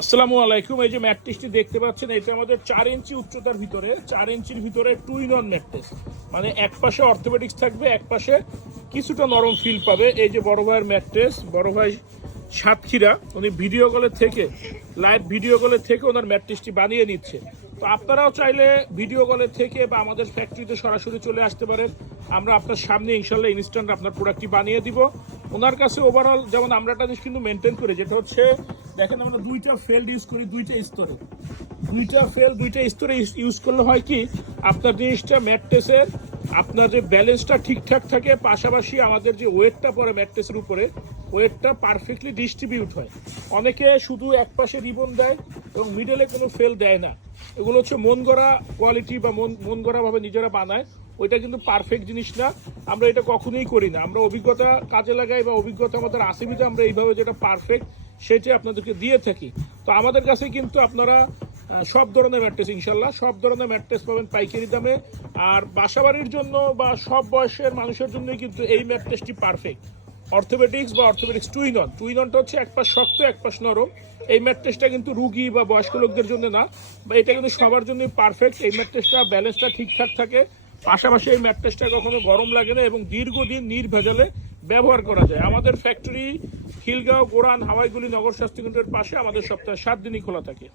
আসসালামু আলাইকুম। এই যে ম্যাট্রেসটি দেখতে পাচ্ছেন, এটা আমাদের 4 ইঞ্চি উচ্চতার ভিতরে, 4 ইঞ্চির ভিতরে টু ইন ওয়ান ম্যাট্রেস। মানে এক পাশে অর্থোপেডিক্স থাকবে, এক পাশে কিছুটা নরম ফিল পাবে। এই যে বড় ভাইয়ের ম্যাট্রেস, বড় ভাই সাতক্ষীরা, উনি ভিডিও কলের থেকে, লাইভ ভিডিও কলের থেকে ওনার ম্যাট্রেসটি বানিয়ে নিচ্ছে। তো আপনারাও চাইলে ভিডিও কলের থেকে বা আমাদের ফ্যাক্টরিতে সরাসরি চলে আসতে পারেন। আমরা আপনার সামনে ইনশাল্লাহ ইনস্ট্যান্ট আপনার প্রোডাক্টটি বানিয়ে দিব। ওনার কাছে ওভারঅল যেমন আমরা একটা জিনিস কিন্তু মেনটেন করি, যেটা হচ্ছে দেখেন আমরা দুইটা ফেল্ড ইউজ করি, দুইটা স্তরে ইউজ করলে হয় কি, আপনার জিনিসটা ম্যাট্রেসের আপনার যে ব্যালেন্সটা ঠিকঠাক থাকে, পাশাপাশি আমাদের যে ওয়েটটা পড়ে ম্যাট্রেসের উপরে, ওয়েটটা পারফেক্টলি ডিস্ট্রিবিউট হয়। অনেকে শুধু এক পাশে রিবন দেয় এবং মিডলে কোনো ফেল দেয় না। এগুলো হচ্ছে মন গড়া কোয়ালিটি বা মন গড়াভাবে নিজেরা বানায়, ওইটা কিন্তু পারফেক্ট জিনিস না। আমরা এটা কখনোই করি না, আমরা অভিজ্ঞতা কাজে লাগাই বা অভিজ্ঞতা আমাদের আসিবিতে আমরা এইভাবে যেটা পারফেক্ট সেটাই আপনাদেরকে দিয়ে থাকি। তো আমাদের কাছে কিন্তু আপনারা সব ধরনের ম্যাট্রেস, ইনশাল্লাহ সব ধরনের ম্যাট্রেস পাবেন পাইকারি দামে। আর বাসাবাড়ির জন্য বা সব বয়সের মানুষের জন্যই কিন্তু এই ম্যাট্রেসটি পারফেক্ট। অর্থোপেডিক্স বা অর্থোপেডিক্স টু ইন ওয়ানটা হচ্ছে এক পাশ শক্ত এক পাশ নরম। এই ম্যাট্রেসটা কিন্তু রুগী বা বয়স্ক লোকদের জন্য না, বা এটা কিন্তু সবার জন্যই পারফেক্ট। এই ম্যাট্রেসটা ব্যালেন্সটা ঠিকঠাক থাকে, পাশাপাশি এই ম্যাট্রেসটা কখনো গরম লাগে না এবং দীর্ঘদিন নির্ভেজালে ব্যবহার করা যায়। আমাদের ফ্যাক্টরি খিলগাঁও, গোরান, হাওয়াইগুলি নগর স্বাস্থ্য কেন্দ্রের পাশে। আমাদের সপ্তাহে 7 দিনই খোলা থাকে।